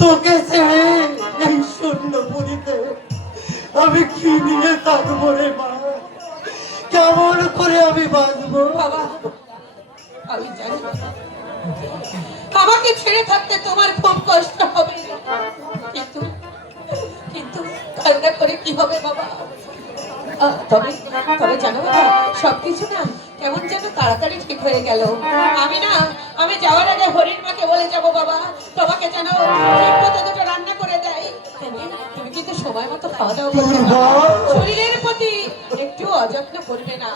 তোকে ছেড়ে এই শূন্য পুরীতে আমি কি নিয়ে থাকবো রে মা? কেমন করে আমি বাঁচবো? বাবা আমি জানি আমাকে ছেড়ে থাকতে তোমার খুব কষ্ট হবে, কিন্তু কিন্তু কান্না করে কি হবে বাবা? তবে তবে জানো বাবা, সবকিছু না কেমন যেন তাড়াতাড়ি ঠিক হয়ে গেল। আমি যাওয়ার আগে হরিণ মাকে বলে যাবো বাবা, তোমাকে যেন ঠিক মতো দুটো রান্না করে দেয়। তুমি কিন্তু সময় মতো খাওয়া দাওয়া করবে, শরীরের প্রতি একটু অযত্ন করবে না।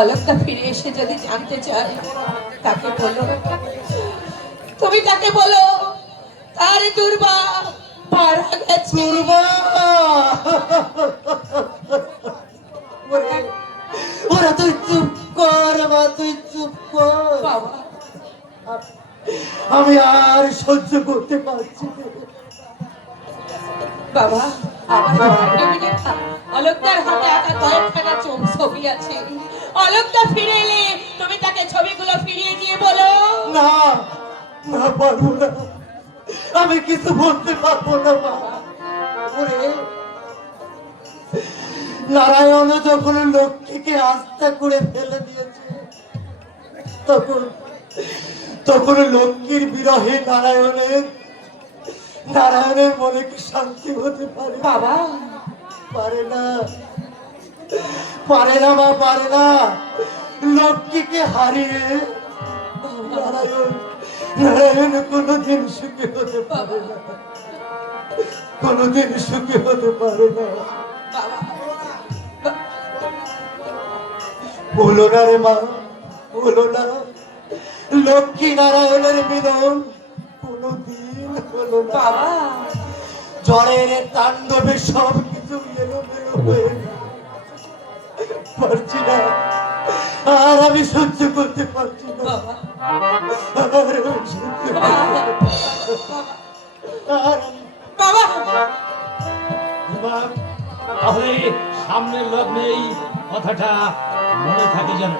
অলকদা ফিরে এসে যদি জানতে চায়, তাকে বলো, তুমি তাকে বলো তার দুর্বা মারা গেছে। ওরা তুই চুপ কর মা, তুই চুপ কর বাবা। আমি আর সহ্য করতে পারছি না বাবা। আমার অলকদার হাতে একা কয়েকখানা ছবি আছে, অলকদা ফিরে এলে তুমি তাকে ছবিগুলো ফিরিয়ে দিয়ে বলো। না না, পারবো না, আমি কিছু বলতে পারবো না মা। নারায়ণ যখন লক্ষ্মীকে আস্থা করে ফেলে দিয়েছে, তখন লক্ষ্মীর বিরহে নারায়ণের মনে কি শান্তি হতে পারে? বাবা পারে না, পারে না মা, পারে না। লক্ষ্মীকে হারিয়ে নারায়ণ কোনোদিন সুখী হতে পারে না, কোনোদিন সুখী হতে পারে না। বলো না রে মা, বলো না, লক্ষ্মী নারায়ণের মিলন কোনদিন হলো না। জ্বরের তাণ্ডবে সব কিছু এলোমেলো হয়ে পারছি না, আর আমি সহ্য করতে পারছি না। তাহলে সামনের লগ্নে এই কথাটা মনে থাকে যেন।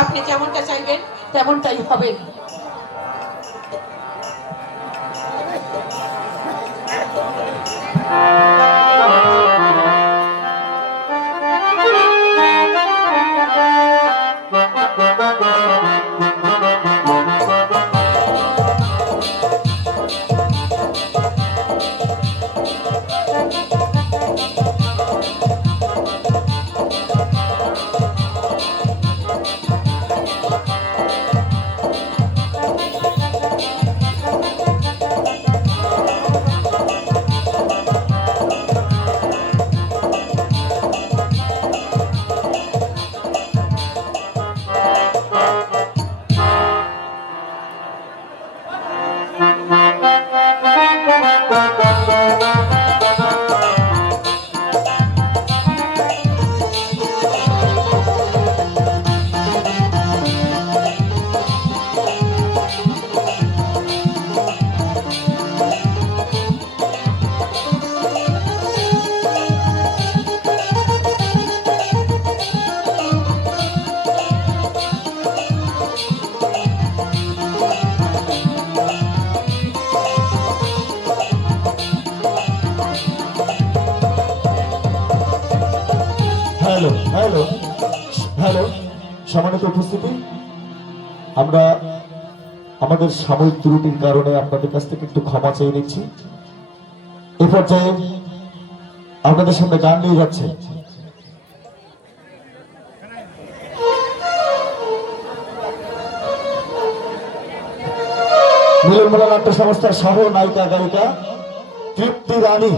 আপনি যেমনটা চাইবেন তেমনটাই হবে। হ্যালো হ্যালো হ্যালো, সম্মানিত উপস্থিতি, আমরা আমাদের সাময়িক ত্রুটির কারণে আপনাদের কাছ থেকে একটু ক্ষমা চেয়ে নিচ্ছি। এ পর্যায়ে আপনাদের সামনে গান নিয়ে যাচ্ছে মিলনমেলা নাট্য সংস্থার সহ নায়িকা গায়িকা তৃপ্তি রানী।